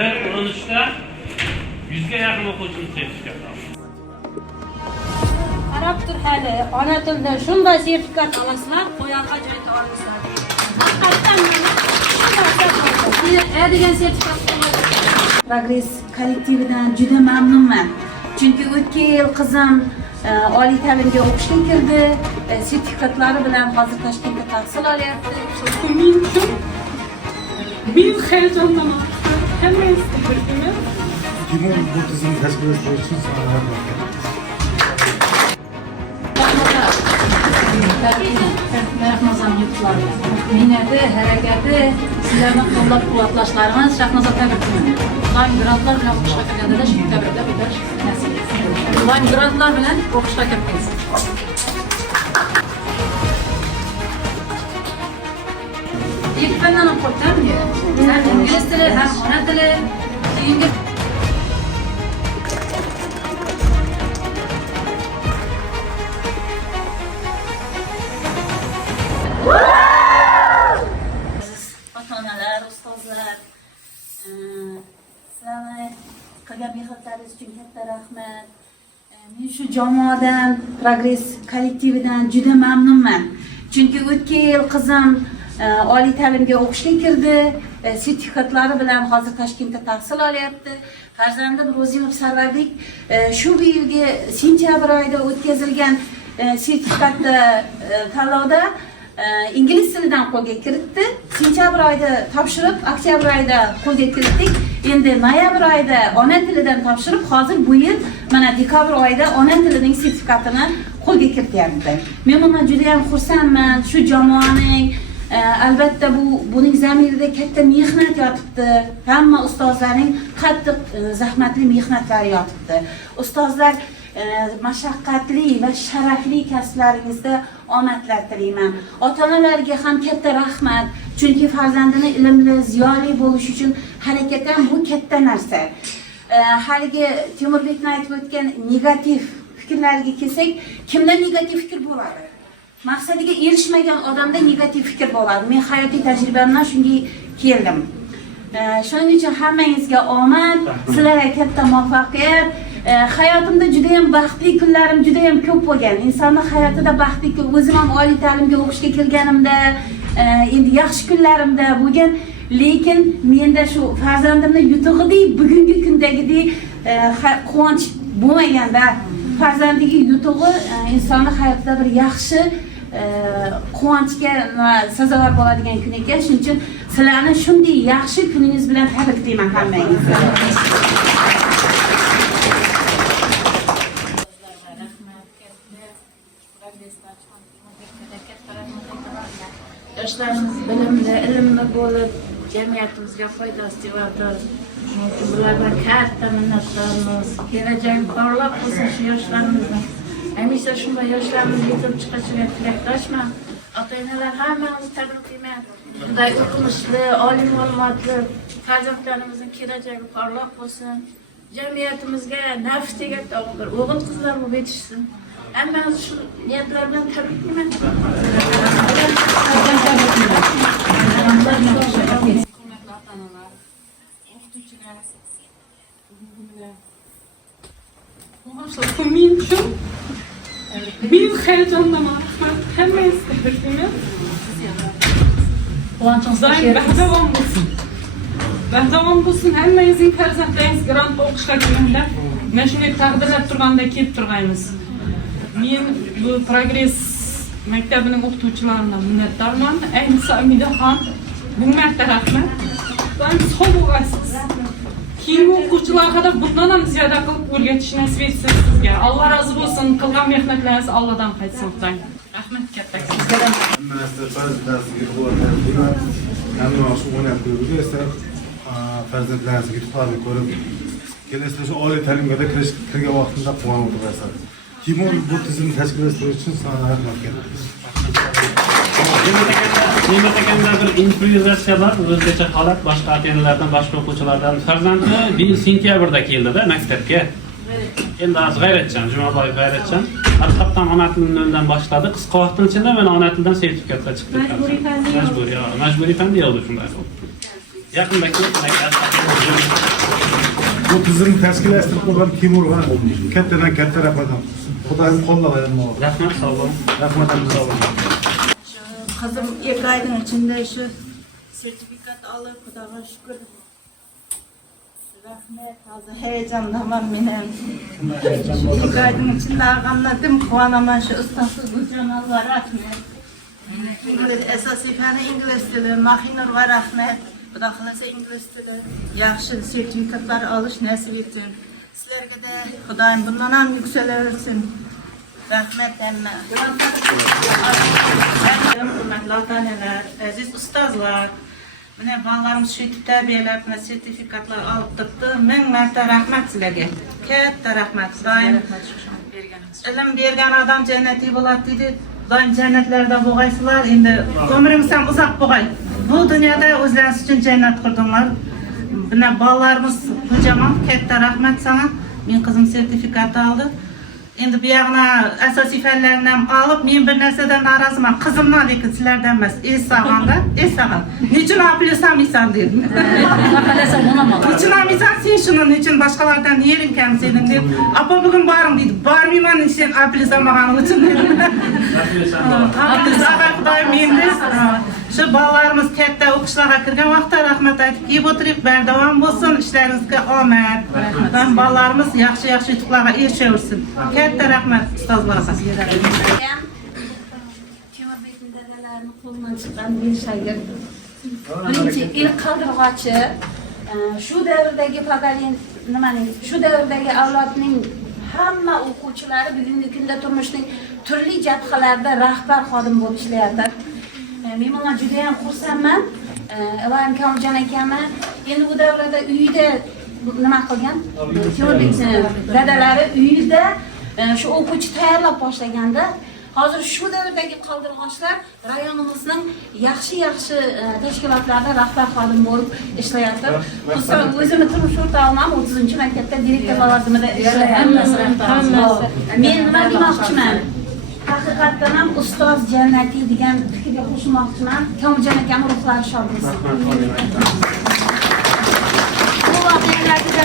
Bir urinishda 100 ga yaqin o'quvchini sertifikat oldi. Qarab tur hali, ona tilda shunday sertifikat olasizlar, qo'yarga joyda olasizlar. Haqiqatan mana degan sertifikat Progress kollektividan juda mamnunman. Chunki o'tgan yil qizim oliy ta'limga o'qishga kirdi. Sertifikatlari bilan hozir Toshkentda tahsil olyapti. Men uchun men hayajondaman. Hammangiz birdimi? Timur bu tizimni tashkil etish uchun sana rahmat. Rahmazam yutuqları, minneti, hareketi, sizlerden qo'llab quvvatlashlaringiz Shahnoza tabriklayman. Ular migrantlar bilan o'qishga kirganda da shu tabriklar o'tash nasib etsin. Ular migrantlar bilan o'qishga kirmaysiz. İlk benden okuyacağım ya. Hem İngiliz dili, hem ana dili, keyingi Ota-onalar, ustozlar, sizlarni qilgan mehnatlaringiz uchun katta rahmat. Men shu jamoadan, Progress kollektividan juda mamnunman. Chunki o'tgan yil qizim oliy ta'limga o'qishga kirdi. Sertifikatlari bilan hozir Toshkentda tahsil olyapti. Farzandim Ro'zimov Sarvarbek shu yilgi sentyabr oyida o'tkazilgan sertifikatda tanlovda ingliz tilidan qo'lga kiritdi. Sentyabr oyida topshirib, oktyabr oyida qo'lga kiritdik. Endi noyabr oyida ona tilidan topshirib, hozir bu yil mana dekabr oyida ona tilining sertifikatini qo'lga kirityapti. Men bundan juda ham xursandman. Shu jamoaning albatta buning zamirida katta mehnat yotibdi. Hamma ustozlarning qattiq zahmatli mehnatlari yotibdi. Ustozlar mashaqqatli va sharafli kasblaringizda omadlar tilayman. Ota-onalarga ham katta rahmat. Chunki farzandini ilmli, ziyoli bo'lish uchun harakatan bu katta narsa. Haligi Temurbekning aytib o'tgan negativ fikrlarga kelsak, kimda negativ fikr bo'ladi? Maqsadiga erishmagan odamda negativ fikr bo'ladi. Men hayotiy tajribamdan shunga keldim. Shuning uchun hammangizga omad, sizlarga katta muvaffaqiyat. Hayotimda juda ham baxtli kunlarim juda ham ko'p bo'lgan. Insonning hayotida baxtli kun, o'zim ham oliy ta'limga o'qishga kirganimda, endi yaxshi kunlarimda bo'lgan, lekin menda shu farzandimning yutug'idek bugungi kundagidek quvonch bo'lmaganda, farzandiga yutug'i insonning hayotida bir yaxshi quvonchga sazovor bo'ladigan kun ekan. Shuning uchun sizlarni shunday yaxshi kuningiz bilan tabriklayman hammangizni. Yoshlarimiz bilimli, ilmli bo'lib, jamiyatimizga foydasi tegadi. Bulardan katta minnatdormiz. Kelajak porloq bo'lsin shu yoshlarimizni. Hamisha shunday yoshlarimiz yetib chiqishiga tilakdoshman. Ota-onalar hammangizni tabriklayman. Bunday o'qimishli, oliy ma'lumotli farzandlarimizning kelajagi porloq bo'lsin. Jamiyatimizga nafs tegadi, o'g'il-qizlar bo'lib yetishsin. Hammangiz shu niyatlar bilan tabriklayman. Men uchun men hayajondaman. Hammangiz birdimi? Quvonchingizga bahdavom bo'lsin. Bahdavom bo'lsin. Hammangizning farzandlaringiz grantga o'qishga kirganda, mana shunday taqdirlab turganda kelib turgaymiz. Men bu Progress maktabining o'qituvchilaridan minnatdorman. Ayniqsa Umidaxon, bu marta rahmat. Ben sog' bo'lasiz. Keyingi o'quvchilarga da bundan ham ziyoda qilib o'rgatish nasib etsin sizga. Alloh rozi bo'lsin. Qilgan mehnatlaringiz Allohdan qaytsin. Rahmat katta. Hamma narsa farzandlaringizga bo'ladi. Hamma shu o'ynab esa farzandlaringizga yutuqlarni ko'rib, kelesida shu oliy ta'limga kirgan vaqtida quvonib o'tirasiz. Timur bu tizimni tashkil etish uchun sana rahmat kerak. Memlekatda bir improvizatsiya bor, o'zgacha holat, boshqa ota-onalardan, boshqa o'quvchilardan farzandi bu yil sentyabrda keldi-da maktabga. Endi az g'ayratchan, Jumaboy g'ayratchan. Hatto'dan ona tilidan boshladi. Qisqa vaqtning ichida mana ona tilidan sertifikatlar chiqdi. Majburiy fan deyildi shunday. Yaqindagi Bu tizimni tashkillashtirib qo'ygan Timur va katta rahmat. Xudoyim qo'llasin. rahmat, sog' bo'ling. Rahmat. Sog' bo'ling. Kızım 2 ayın içinde şu sertifikat alıp Xudoga şükür. Rahmet, hazır heyecandaman benim. 2 ayın içinde ağamladım, kuanaman şu ustasız Gülcan'a var rahmet. Esası fəni İngiliz dili, Mahinur var rahmet. Xudo xolasa İngiliz dili, yaxşı sertifikatlar alış nasip etsin. Sizlerge de Xudoyim bundan ham yükseleversin. Rahmet emme. Hürmetli ota-onalar, aziz ustozlar, mine balalarımız şu etib tərbiyəlab, sertifikatlar alıp turibdi. Ming marta rahmat sizlarga. Katta rahmat. Xudoyim ilm bergan adam jannati bo'ladi deydi. Xudoyim jannatlarda bo'lgaysizlar. Endi umringiz ham uzoq bo'lgay. Bu dunyoda o'zlaringiz uchun jannat qurdinglar. Buna balalarımız kocaman, katta rahmat sana. Men qizim sertifikat aldı. Endi bu yoqni asosiy fanlarni ham olib, men bir narsadan noroziman. Qizimdan, lekin sizlardan emas. Esag'anda, esag'an. Nechun aplis olmaysan dedim. Nechun olmaysan sen shuni, nechun boshqalardan yering kam sening deb. Apa bugun boring deydi. Bormayman sen aplis olmaganing uchun dedim. Aplis olgan Xudoyim endi shu bolalarimiz katta o'qishlarga kirgan vaqtda rahmat aytib kelib o'tirib, bardavom bo'lsin, ishlaringizga omad. Bolalarimiz yaxshi yutuqlarga erishaversin. Katta rahmat ustozlarga. Temabekin dadalarini qo'ldan chiqqan bir shagird. Birinchi ilk qaldirg'ochi shu davrdagi pokoleniya nimaning shu davrdagi avlodning hamma o'quvchilari bugungi kunda turmushning turli jabhalarida rahbar xodim bo'lib ishlayapti. Men bunga juda ham xursandman. Iloyim Kamoljon akami endi bu davrada uyida nima qilgan? Temabekin dadalari uyida shu o'quvchi tayyorlab boshlaganda hozir shu davrdagi qaldirg'ochlar rayonimizning yaxshi tashkilotlarda rahbar xodim bo'lib ishlayapti. O'zimni turmush o'rtog'im 30-maktabda direktor lavozimida ishlayapti. Men nima demoqchiman? Haqiqatdan ham ustoz jannati degan fikrga qo'shilmoqchiman. Kamoljon akam ruhlari shod bo'lsin. Bu voqealarga